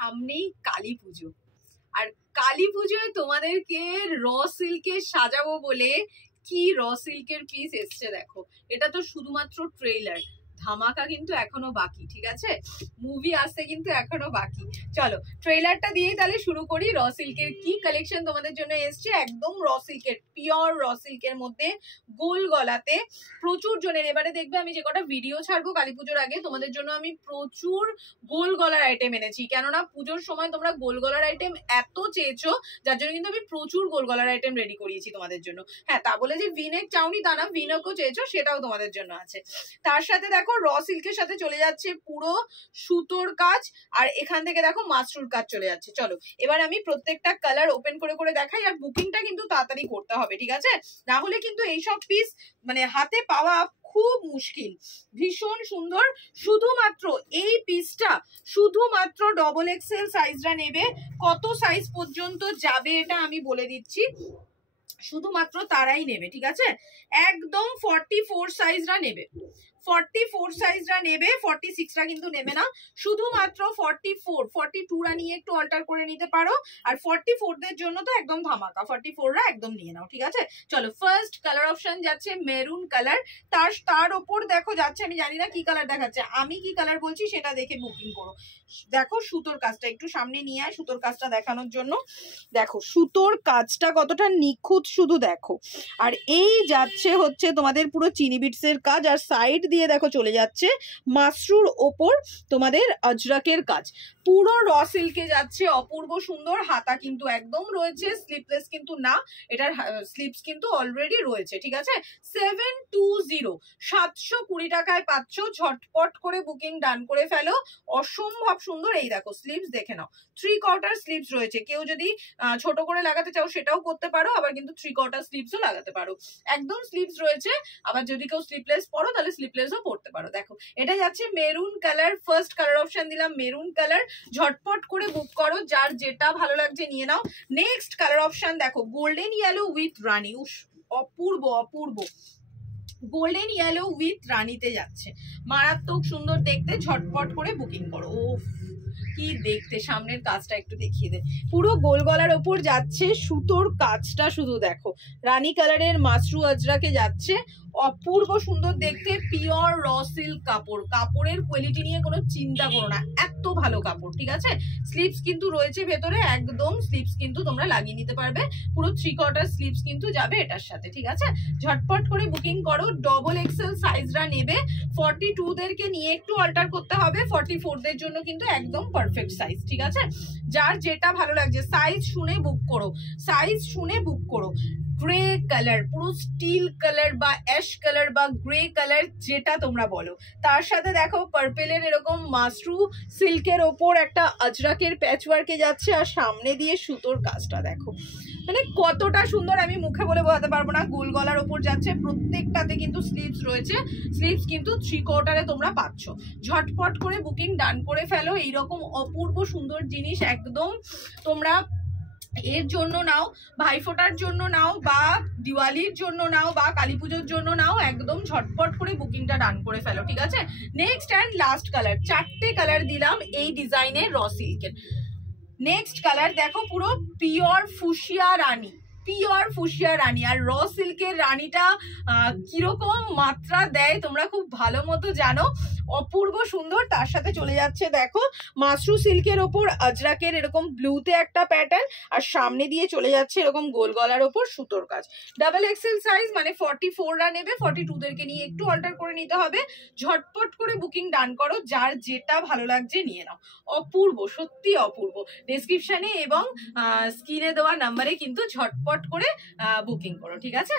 সামনেই কালী পুজো, আর কালী পুজোয় তোমাদেরকে র সিল্কে সাজাবো বলে কি র সিল্কের পিস এসছে দেখো। এটা তো শুধুমাত্র ট্রেইলার, ধামাকা কিন্তু এখনো বাকি, ঠিক আছে? মুভি আসতে কিন্তু এখনো বাকি। চলো ট্রেইলারটা দিয়েই তাহলে শুরু করি। র সিল্কের কি কালেকশন তোমাদের জন্য এসছে, একদম র সিল্কের, পিওর র সিল্কের মধ্যে গোল গলাতে প্রচুর জনের। এবারে দেখবে আমি যে কটা ভিডিও ছাড়বো কালী পুজোর আগে, তোমাদের জন্য আমি প্রচুর গোল গলার আইটেম এনেছি, কেননা পুজোর সময় তোমরা গোল গলার আইটেম এত চেয়েছো, যার জন্য কিন্তু আমি প্রচুর গোল গলার আইটেম রেডি করিয়েছি তোমাদের জন্য। হ্যাঁ, তা বলে যে ভিনেক চাউনি তা না, ভিনেকও চেয়েছো, সেটাও তোমাদের জন্য আছে। তার সাথে দেখো র সিল্কের সাথে চলে যাচ্ছে পুরো সুতোর কাজ, আর এখান থেকে দেখো মাশরুর কাজ চলে যাচ্ছে। চলো এবার আমি প্রত্যেকটা কালার ওপেন করে করে দেখাই, আর বুকিংটা কিন্তু তাড়াতাড়ি করতে হবে, ঠিক আছে? না হলে কিন্তু এইসব পিস মানে হাতে পাওয়া খুব মুশকিল। ভীষণ সুন্দর, শুধুমাত্র এই পিসটা শুধুমাত্র ডবল এক্সেল সাইজরা নেবে। কত সাইজ পর্যন্ত যাবে এটা আমি বলে দিচ্ছি, শুধুমাত্র তারাই নেবে, ঠিক আছে? একদম 44 সাইজরা নেবে, 44 সাইজরা নেবে, 46রা কিন্তু নেবে না, শুধুমাত্র 44, 42রা নিয়ে একটু অল্টার করে নিতে পারো, আর 44দের জন্য তো একদম ধামাকা, 44রা একদম নিয়ে নাও, ঠিক আছে? চলো ফার্স্ট কালার অপশন যাচ্ছে মেরুন কালার, তার ওপর দেখো যাচ্ছে, আমি জানি না কি কালার দেখাচ্ছে, আমি কি কালার বলছি সেটা দেখে বুকিং করো। দেখো সুতোর কাজটা একটু সামনে নিয়ে আয়, সুতোর কাজটা দেখানোর জন্য। দেখো সুতোর কাজটা কতটা নিখুঁত শুধু দেখো। আর এই যাচ্ছে হচ্ছে তোমাদের পুরো চিনি বিটসের কাজ, আর সাইড দিয়ে দেখো চলে যাচ্ছে মাশরুর ওপর তোমাদের আজরাকের কাজ। পুরো র সিল্কে যাচ্ছে, অপূর্ব সুন্দর। হাতা কিন্তু একদম রয়েছে, স্লিপলেস কিন্তু না, এটার স্লিপস কিন্তু অলরেডি রয়েছে, ঠিক আছে? 720, 720 টাকায় পাচ্ছ। ঝটপট করে বুকিং ডান করে ফেলো, অসম্ভব সুন্দর। এই দেখো স্লিপস দেখে নাও, 3/4 স্লিপস রয়েছে। কেউ যদি ছোট করে লাগাতে চাও সেটাও করতে পারো, আবার কিন্তু 3/4 স্লিপসও লাগাতে পারো। একদম স্লিপস রয়েছে, আবার যদি কেউ স্লিপলেস পরো তাহলে স্লিপলেসও পরতে পারো। দেখো এটা যাচ্ছে maroon colour, first colour option দিলাম মেরুন কালার। ঝটপট করে বুক করো, যার যেটা ভালো লাগছে নিয়ে নাও। নেক্সট কালার অপশন দেখো গোল্ডেন ইয়েলো উইথ রানী, অপূর্ব অপূর্ব। গোল্ডেন ইয়েলো উইথ রানীতে যাচ্ছে, মারাত্মক সুন্দর দেখতে। ঝটপট করে বুকিং করো। ওফ কি দেখতে, সামনের কাজটা একটু দেখিয়ে দে। পুরো গোল গলার ওপর যাচ্ছে, সুতোর কাজটা শুধু দেখো। রানী কালারের মাশরু আজরাকে যাচ্ছে, অপূর্ব সুন্দর দেখতে। পিওর র সিল্ক কাপড়, কাপড়ের কোয়ালিটি নিয়ে কোনো চিন্তা করো না, এত ভালো কাপড়, ঠিক আছে? স্লিপস কিন্তু রয়েছে ভেতরে, একদম স্লিপস কিন্তু তোমরা লাগিয়ে নিতে পারবে। পুরো 3/4 স্লিপস কিন্তু যাবে এটার সাথে, ঠিক আছে? ঝটপট করে বুকিং করো। ডবল এক্সেল সাইজরা নেবে, 42দেরকে নিয়ে একটু অল্টার করতে হবে, 44দের জন্য কিন্তু একদম পারফেক্ট সাইজ, ঠিক আছে? যার যেটা ভালো লাগছে সাইজ শুনে বুক করো, সাইজ শুনে বুক করো। গ্রে কালার, পুরো স্টিল কালার বা অ্যাশ কালার বা গ্রে কালার, যেটা তোমরা বলো। তার সাথে দেখো পার্পেলের এরকম মাশরু সিল্কের ওপর একটা আজরাকের প্যাচওয়ার্কে যাচ্ছে, আর সামনে দিয়ে সুতোর কাজটা দেখো, মানে কতটা সুন্দর আমি মুখে বলে বোঝাতে পারবো না। গোল গলার ওপর যাচ্ছে, প্রত্যেকটাতে কিন্তু স্লিভস রয়েছে, স্লিভস কিন্তু 3/4 তোমরা পাচ্ছ। ঝটপট করে বুকিং ডান করে ফেলো। এইরকম অপূর্ব সুন্দর জিনিস একদম তোমরা এর জন্য নাও, ভাইফোঁটার জন্য নাও, বা দিওয়ালির জন্য নাও, বা কালী পুজোর জন্য নাও, একদম ঝটপট করে বুকিংটা ডান করে ফেলো, ঠিক আছে? নেক্সট অ্যান্ড লাস্ট কালার, 4টে কালার দিলাম এই ডিজাইনের র সিল্কের। নেক্সট কালার দেখো, পুরো pure fuchsia rani, pure fuchsia rani. আর র সিল্কের রানীটা কিরকম মাত্রা দেয় তোমরা খুব ভালো মতো জানো, অপূর্ব সুন্দর। তার সাথে চলে যাচ্ছে দেখো মাশরু সিল্কের ওপর আজরাকের এরকম ব্লুতে একটা প্যাটার্ন, আর সামনে দিয়ে চলে যাচ্ছে এরকম গোল গলার ওপর সুতোর কাজ। ডাবল এক্সেল সাইজ মানে 44রা নেবে, 42দেরকে নিয়ে একটু অল্টার করে নিতে হবে। ঝটপট করে বুকিং ডান করো, যার যেটা ভালো লাগছে নিয়ে নাও। অপূর্ব, সত্যি অপূর্ব। ডেসক্রিপশনে এবং স্ক্রিনে দেওয়া নাম্বারে কিন্তু ঝটপট করে বুকিং করো, ঠিক আছে?